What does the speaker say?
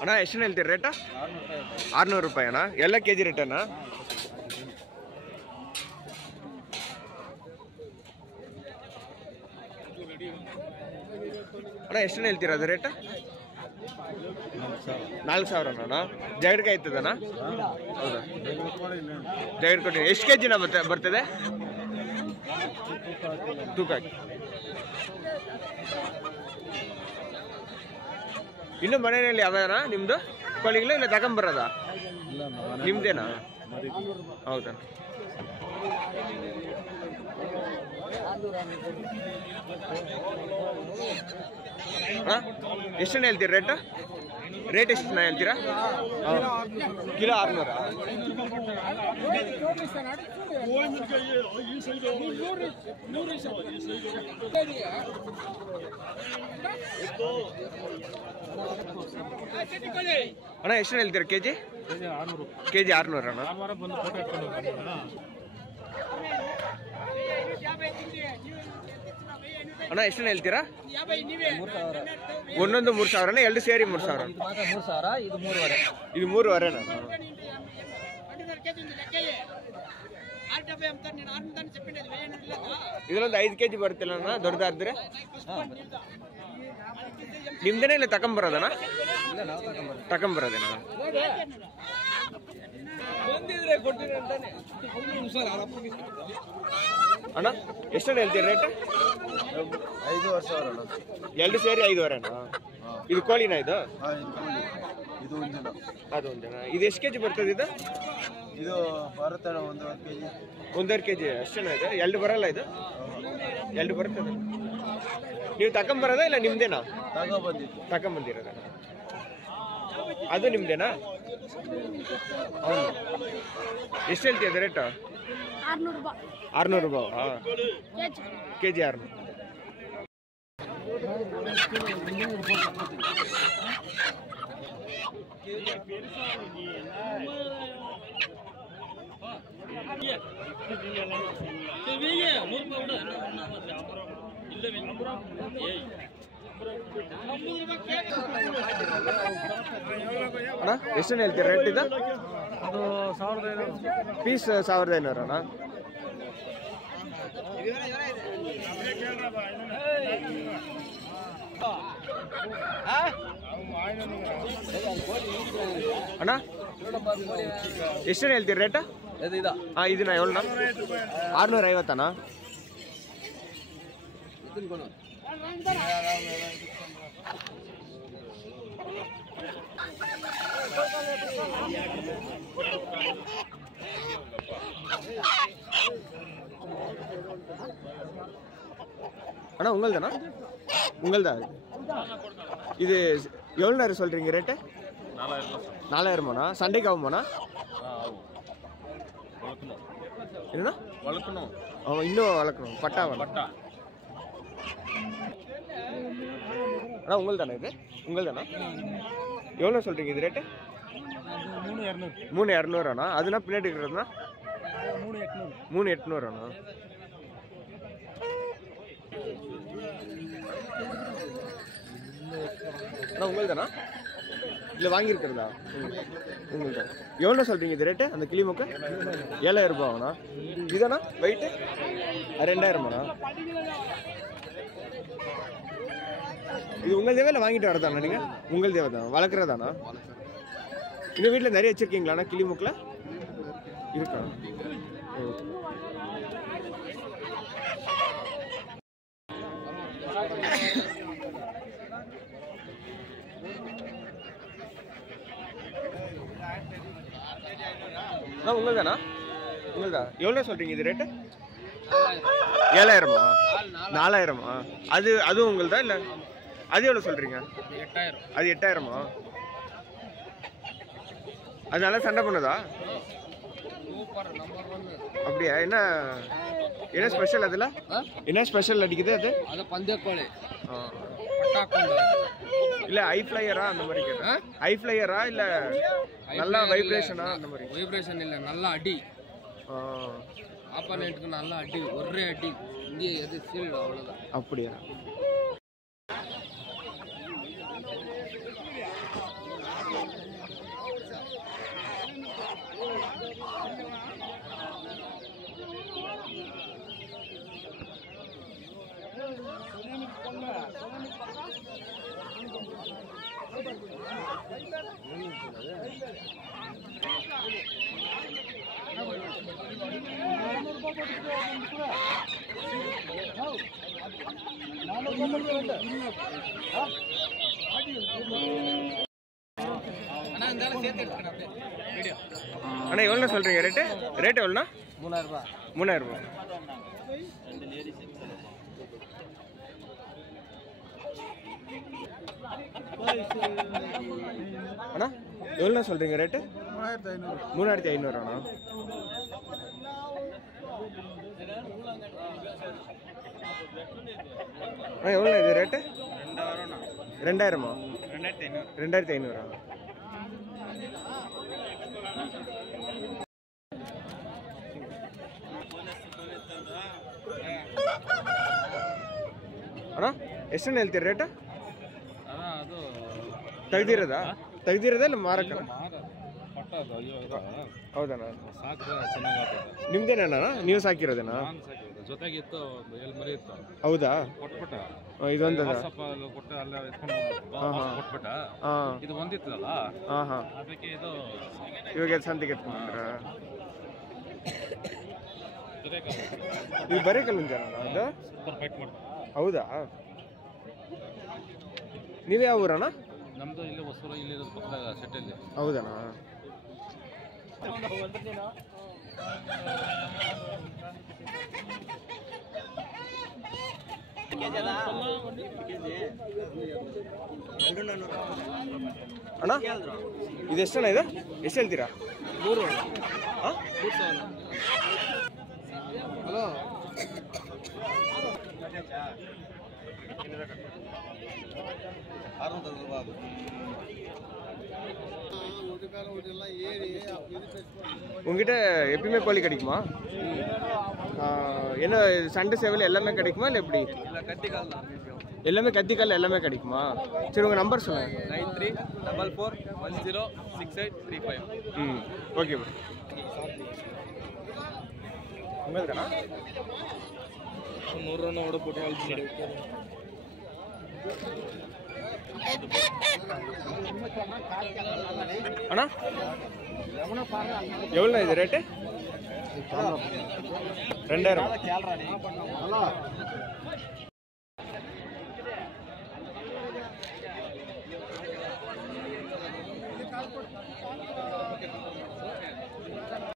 ಅಣ್ಣ ಎಷ್ಟು ಹೇಳ್ತೀರಿ ರೇಟ? 600 ರೂಪಾಯಿ ಅಣ್ಣ. ಎಲ್ಲ ಕೆಜಿ ರೇಟಣ್ಣ? ಅಣ್ಣ ಎಷ್ಟು ಹೇಳ್ತೀರ ಅದು ರೇಟ್? 4,000 ಅಣ್ಣ. ಜಗಡ್ಗೆ ಆಯ್ತದಣ್ಣ? ಹೌದಾ, ಜಗಡ್ ಕೊಟ್ಟು ಎಷ್ಟು ಕೆಜಿನ ಬರ್ತದೆ ತೂಕ ಹಾಕಿ? ಇನ್ನು ಮನೆಯಲ್ಲಿ ಯಾವ್ದಾನ ನಿಮ್ದು ಕೋಳಿಗಳು ಇಲ್ಲ ತಗೊಂಬರದ? ನಿಮ್ದೇನಾ? ಹೌದಾ. ಎಷ್ಟು ಹೇಳ್ತೀರಿ ರೇಟ್? ರೇಟ್ ಎಷ್ಟು ಹೇಳ್ತೀರಾ? ಕಿಲೋ 600. ಅಣ್ಣ ಎಷ್ಟು ಹೇಳ್ತೀರಾ ಕೆಜಿ? ಕೆಜಿ 600 ಅಣ್ಣ. ಅಣ್ಣ ಎಷ್ಟು ಹೇಳ್ತೀರಾ? ಒಂದೊಂದು 3,000? ಎರಡು ಸೇರಿ 3,000? ಇದು 3,500. ಇದರೊಂದು 5 ಕೆಜಿ ಬರುತ್ತಿಲ್ಲ ಅಣ್ಣ ದೊಡ್ಡದಾದ್ರೆ? ನಿಮ್ದೇನ ಇಲ್ಲ ತಗೊಂಬರೋದಣ್ಣ? ತಗೊಂಬರೋದೇನ? ಅಣ್ಣ ಎಷ್ಟು ಹೇಳ್ತೀರಿ ರೇಟ್? 5,500. ಎರಡು ಸೇರಿ 5,500. ಇದು ಕೋಳಿನ? ಇದು ಅದು ಒಂದಿನ. ಇದು ಎಷ್ಟು ಕೆಜಿ ಬರ್ತದೆ ಇದು? ಇದು ಬರುತ್ತೆ 1.5 ಕೆಜಿ. ಅಷ್ಟೇನ? ಇದು ಎರಡು ಬರಲ್ಲ? ಇದು ಎರಡು ಬರ್ತದೆ. ನೀವು ತಗೊಂಬರೋದ ಇಲ್ಲ ನಿಮ್ದೇನಾ? ತಗೊಂಬಂದಿರೋದ? ಅದು ನಿಮ್ದೇನಾ? ಎಷ್ಟು ಹೇಳ್ತೀಯ ರೇಟ್? 600 ರೂಪಾಯಿ ಕೆಜಿ. 600. ಅಣ್ಣ ಎಷ್ಟು ಹೇಳ್ತೀರ ರೇಟ್ ಇದು? ಪೀಸ್ 1,500 ಅಣ್ಣ. ಅಣ್ಣ ಎಷ್ಟು ಹೇಳ್ತೀರಿ ರೇಟ್? ಇದನ್ನ ಎವಳಣ್ಣ? 650 ಅಣ್ಣ. அண்ணா உங்கள் தானா? உங்கள் தான். இது எவ்வளோ நேரம் சொல்கிறீங்க ரேட்டு? 4000 சண்டைக்கு ஆகுமாண்ணா? என்னண்ணா வளர்க்கணும்? அவன் இன்னும் வளர்க்கணும். பட்டா பட்டா. அண்ணா உங்கள் தானே இது? உங்கள் தானா? எவ்வளோ சொல்கிறீங்க இது ரேட்டு? 3200 அண்ணா. அதுனா பின்னாடி இருக்கிறதுண்ணா 3800 அண்ணா. அண்ணா உங்கள் தானா? இல்லை வாங்கியிருக்கிறதா? உங்களுக்கு தான். எவ்வளோ சொல்கிறீங்க இது ரேட்டு? அந்த கிளிமுக்கு 7000 ரூபாய்ண்ணா. இதாண்ணா வெயிட்டு 2000 இது உங்கள் தேவை இல்லை வாங்கிட்டு வரதாண்ணா? நீங்கள் உங்கள் தேவை தான் வளர்க்குறதாண்ணா? இந்த வீட்டில் நிறைய வச்சுருக்கீங்களாண்ணா கிளிமுக்கில்? இருக்கா? உங்கள் தானா? உங்கள் தான். எவ்வளோ சொல்கிறீங்க இது ரேட்டு? 7000 4000 அது அதுவும் உங்கள் தான் இல்லை? அது எவ்வளோ சொல்கிறீங்க? அது 8000 அதனால சண்டை பண்ணுதா? அப்படியா? என்ன என்ன ஸ்பெஷல் அதில்? என்ன ஸ்பெஷல் அடிக்குது அது? அது பந்தயக்கோழி இல்லை ஹை ஃப்ளையரா அந்த மாதிரி கேட்டேன். ஹை ஃப்ளையரா இல்லை நல்லா வைப்ரேஷனா அந்த மாதிரி? வைப்ரேஷன் இல்லை, நல்லா அடி. ஆப்போனன்ட்க்கு நல்லா அடி, ஒரே அடி. இங்கே எது சீல்டு அவ்வளோதான். அப்படியா? அண்ணா எவ்வளோ சொல்கிறீங்க ரேட்டு? ரேட் எவ்வளோண்ணா? 3000 ரூபா. 3000 ரூபா. அண்ணா எவ்வளோண்ணா சொல்கிறீங்க ரேட்டு? 3500. 3500 அண்ணா. எவ்வளோ இது ரேட்டு? 2000. 2500. ಅಣ್ಣ ಎಷ್ಟನ್ನು ಹೇಳ್ತೀರಿ ರೇಟ್? ಅದು ತೆಗ್ದಿರೋದಾ ಇಲ್ಲ ಮಾರಕ್ಕ? ಹೌದಾ? ನಿಮ್ದೇನಣ್ಣ? ನೀವು ಸಾಕಿರೋದೇನಾ? ಜೊತೆಗಿತ್ತು ಎಲ್ಲಿ ಮರಿ ಇತ್ತು. ಹೌದಾ? ಕೊಟ್ಬಿಟ್ಟ ಇದೊಂದು ಕೊಟ್ಟು ಅಲ್ಲೇ ಕೊಟ್ಬಿಟ್ಟ. ಇದು ಒಂದಿತ್ತಲ್ಲ ಅದಕ್ಕೆ ಇದು ಇವಾಗ ಸಂತಿಗೆ ಎತ್ಕೊಂಡ್ರ ಇದು ಬರೀ ಕಲ್ಲುಂಜನ ಅದು ಫೈಟ್ ಮಾಡ್ತಾರೆ. ಹೌದಾ? ನೀವೇ ಯಾವ ಊರಣ್ಣ? ನಮ್ದು ಇಲ್ಲಿ ಹೊಸೂರು, ಇಲ್ಲಿ ಪಕ್ಕದ ಸೆಟ್ಟಲ್ಲಿ. ಹೌದಣ್ಣ? ಅಣ್ಣ ಇದೆಷ್ಟಣ್ಣ? ಇದು ಎಷ್ಟು ಹೇಳ್ತೀರಾ? 3 ಹಲೋ உங்ககிட்ட எப்பயுமே கோழி கிடைக்குமா? என்ன சண்டை சேவல் எல்லாமே கிடைக்குமா இல்லை எப்படி? எல்லாமே கத்திக்கால் எல்லாமே கிடைக்குமா? சரி உங்கள் நம்பர் சொல்லுங்கள். 9344106835. ம் ஓகே ப்ரோ. உங்களுக்கு தானா? 100 ரூபா ஓட போட்டு அண்ணா எவ்வளோ இது ரேட்டு? 2000.